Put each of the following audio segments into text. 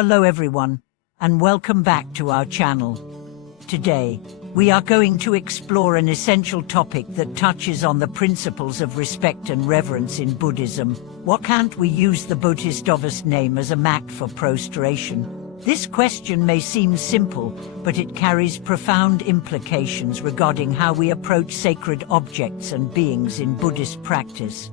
Hello everyone, and welcome back to our channel. Today, we are going to explore an essential topic that touches on the principles of respect and reverence in Buddhism. Why can't we use the Bodhisattva's name as a mat for prostration? This question may seem simple, but it carries profound implications regarding how we approach sacred objects and beings in Buddhist practice.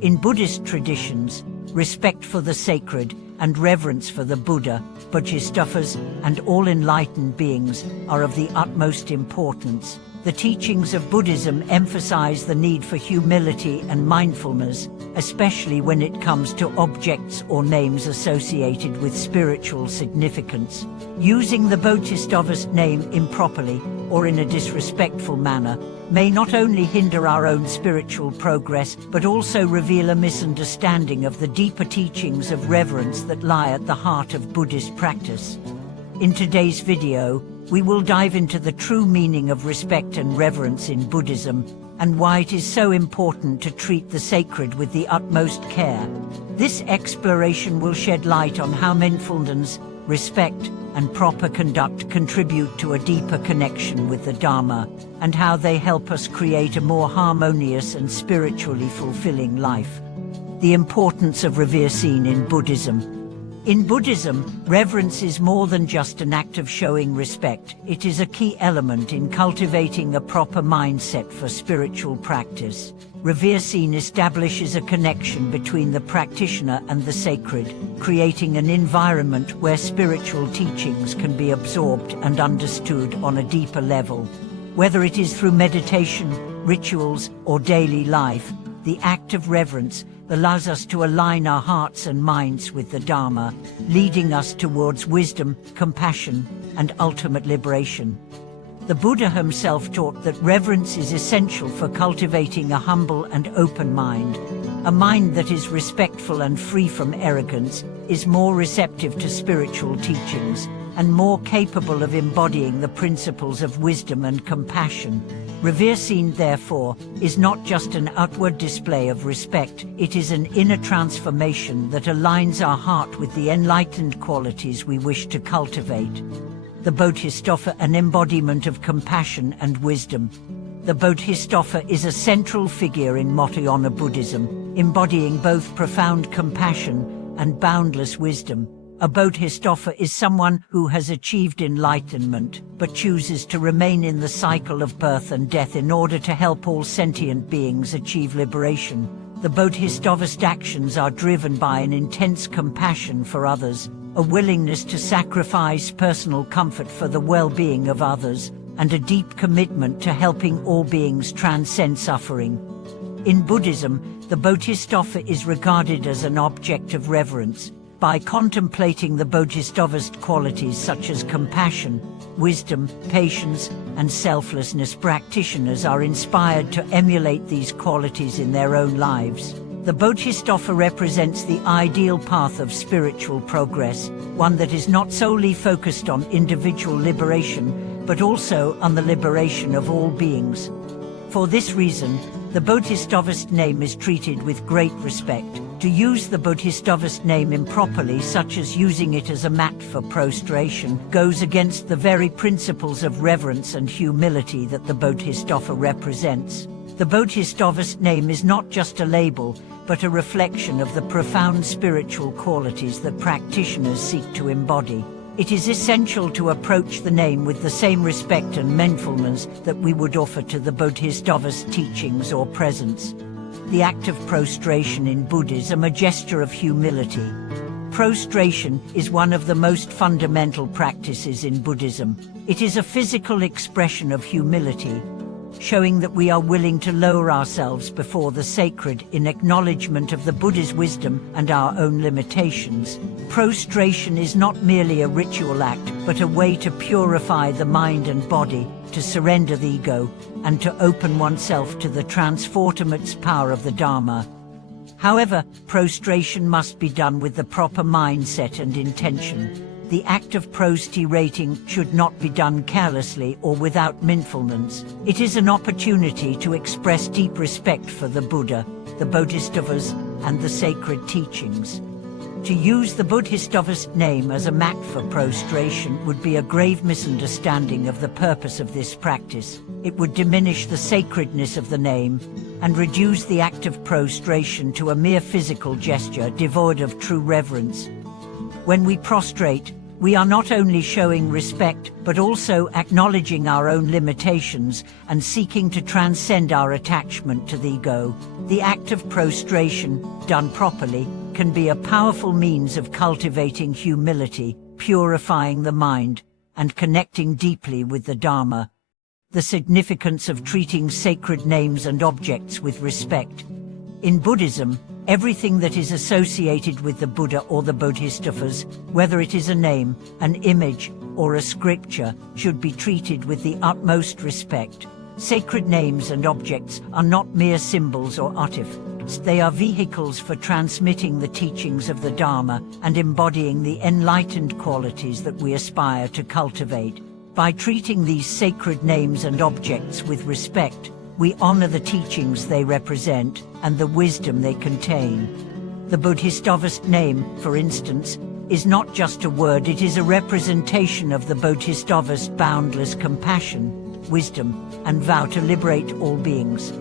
In Buddhist traditions, respect for the sacred and reverence for the Buddha, Bodhisattvas, and all enlightened beings are of the utmost importance. The teachings of Buddhism emphasize the need for humility and mindfulness, especially when it comes to objects or names associated with spiritual significance. Using the Bodhisattva's name improperly or in a disrespectful manner may not only hinder our own spiritual progress, but also reveal a misunderstanding of the deeper teachings of reverence that lie at the heart of Buddhist practice. In today's video, we will dive into the true meaning of respect and reverence in Buddhism, and why it is so important to treat the sacred with the utmost care. This exploration will shed light on how mindfulness, respect, and proper conduct contribute to a deeper connection with the Dharma, and how they help us create a more harmonious and spiritually fulfilling life. The importance of reverence in Buddhism. In Buddhism, reverence is more than just an act of showing respect. It is a key element in cultivating a proper mindset for spiritual practice. Reverencing establishes a connection between the practitioner and the sacred, creating an environment where spiritual teachings can be absorbed and understood on a deeper level. Whether it is through meditation, rituals, or daily life, the act of reverence allows us to align our hearts and minds with the Dharma, leading us towards wisdom, compassion, and ultimate liberation. The Buddha himself taught that reverence is essential for cultivating a humble and open mind. A mind that is respectful and free from arrogance is more receptive to spiritual teachings and more capable of embodying the principles of wisdom and compassion. Reverencing, therefore, is not just an outward display of respect, it is an inner transformation that aligns our heart with the enlightened qualities we wish to cultivate. The Bodhisattva, an embodiment of compassion and wisdom. The Bodhisattva is a central figure in Mahayana Buddhism, embodying both profound compassion and boundless wisdom. A Bodhisattva is someone who has achieved enlightenment, but chooses to remain in the cycle of birth and death in order to help all sentient beings achieve liberation. The Bodhisattva's actions are driven by an intense compassion for others, a willingness to sacrifice personal comfort for the well-being of others, and a deep commitment to helping all beings transcend suffering. In Buddhism, the Bodhisattva is regarded as an object of reverence. By contemplating the Bodhisattva's qualities such as compassion, wisdom, patience, and selflessness, practitioners are inspired to emulate these qualities in their own lives. The Bodhisattva represents the ideal path of spiritual progress, one that is not solely focused on individual liberation, but also on the liberation of all beings. For this reason, the Bodhisattva's name is treated with great respect. To use the Bodhisattva's name improperly, such as using it as a mat for prostration, goes against the very principles of reverence and humility that the Bodhisattva represents. The Bodhisattva's name is not just a label, but a reflection of the profound spiritual qualities that practitioners seek to embody. It is essential to approach the name with the same respect and mindfulness that we would offer to the Bodhisattva's teachings or presence. The act of prostration in Buddhism, a gesture of humility. Prostration is one of the most fundamental practices in Buddhism. It is a physical expression of humility, showing that we are willing to lower ourselves before the sacred in acknowledgement of the Buddha's wisdom and our own limitations. Prostration is not merely a ritual act, but a way to purify the mind and body, to surrender the ego, and to open oneself to the transformative power of the Dharma. However, prostration must be done with the proper mindset and intention. The act of prostrating should not be done carelessly or without mindfulness. It is an opportunity to express deep respect for the Buddha, the Bodhisattvas, and the sacred teachings. To use the Bodhisattva's name as a mat for prostration would be a grave misunderstanding of the purpose of this practice. It would diminish the sacredness of the name and reduce the act of prostration to a mere physical gesture devoid of true reverence. When we prostrate, we are not only showing respect, but also acknowledging our own limitations and seeking to transcend our attachment to the ego. The act of prostration, done properly, can be a powerful means of cultivating humility, purifying the mind, and connecting deeply with the Dharma. The significance of treating sacred names and objects with respect. In Buddhism, everything that is associated with the Buddha or the Bodhisattvas, whether it is a name, an image, or a scripture, should be treated with the utmost respect. Sacred names and objects are not mere symbols or artifacts. They are vehicles for transmitting the teachings of the Dharma and embodying the enlightened qualities that we aspire to cultivate. By treating these sacred names and objects with respect, we honor the teachings they represent and the wisdom they contain. The Bodhisattva's name, for instance, is not just a word, it is a representation of the Bodhisattva's boundless compassion, wisdom, and vow to liberate all beings.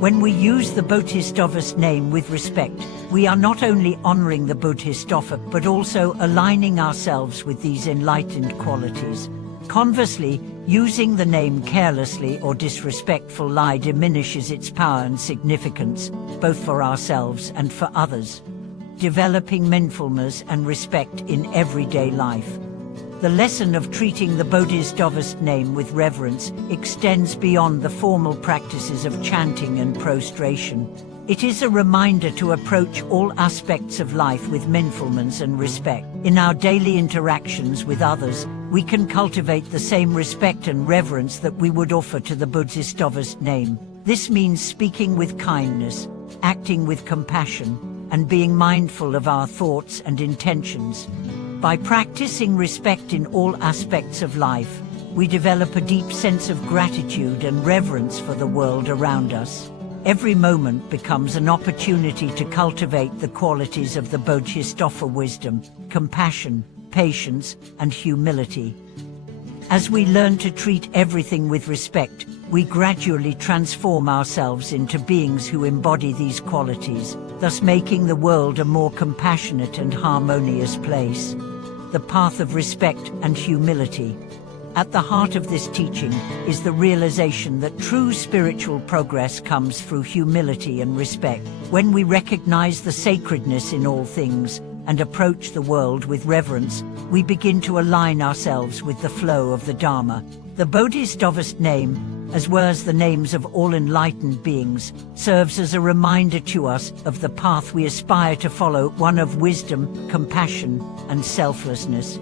When we use the Bodhisattva's name with respect, we are not only honoring the Bodhisattva, but also aligning ourselves with these enlightened qualities. Conversely, using the name carelessly or disrespectfully diminishes its power and significance, both for ourselves and for others. Developing mindfulness and respect in everyday life. The lesson of treating the Bodhisattva's name with reverence extends beyond the formal practices of chanting and prostration. It is a reminder to approach all aspects of life with mindfulness and respect. In our daily interactions with others, we can cultivate the same respect and reverence that we would offer to the Bodhisattva's name. This means speaking with kindness, acting with compassion, and being mindful of our thoughts and intentions. By practicing respect in all aspects of life, we develop a deep sense of gratitude and reverence for the world around us. Every moment becomes an opportunity to cultivate the qualities of the Bodhisattva: wisdom, compassion, patience, and humility. As we learn to treat everything with respect, we gradually transform ourselves into beings who embody these qualities, thus making the world a more compassionate and harmonious place. The path of respect and humility. At the heart of this teaching is the realization that true spiritual progress comes through humility and respect. When we recognize the sacredness in all things and approach the world with reverence, we begin to align ourselves with the flow of the Dharma. The Bodhisattva's name, as well as the names of all enlightened beings, serves as a reminder to us of the path we aspire to follow, one of wisdom, compassion, and selflessness.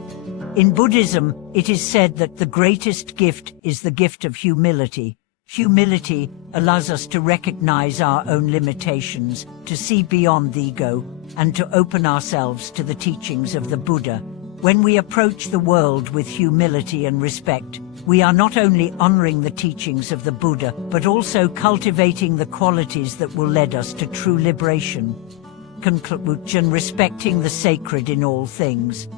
In Buddhism, it is said that the greatest gift is the gift of humility. Humility allows us to recognize our own limitations, to see beyond the ego, and to open ourselves to the teachings of the Buddha. When we approach the world with humility and respect, we are not only honoring the teachings of the Buddha, but also cultivating the qualities that will lead us to true liberation. Conclusion: respecting the sacred in all things.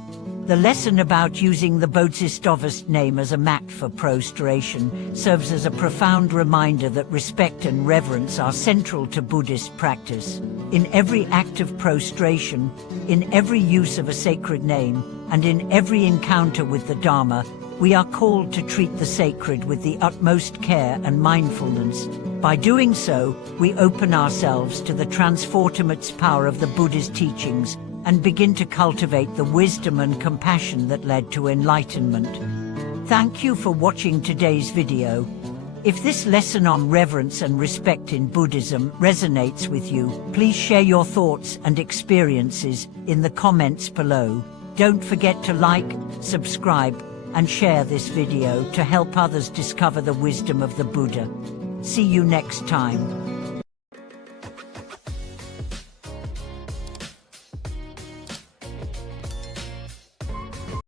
The lesson about using the Bodhisattva's name as a mat for prostration serves as a profound reminder that respect and reverence are central to Buddhist practice. In every act of prostration, in every use of a sacred name, and in every encounter with the Dharma, we are called to treat the sacred with the utmost care and mindfulness. By doing so, we open ourselves to the transformative power of the Buddha's teachings and begin to cultivate the wisdom and compassion that led to enlightenment. Thank you for watching today's video. If this lesson on reverence and respect in Buddhism resonates with you, please share your thoughts and experiences in the comments below. Don't forget to like, subscribe, and share this video to help others discover the wisdom of the Buddha. See you next time.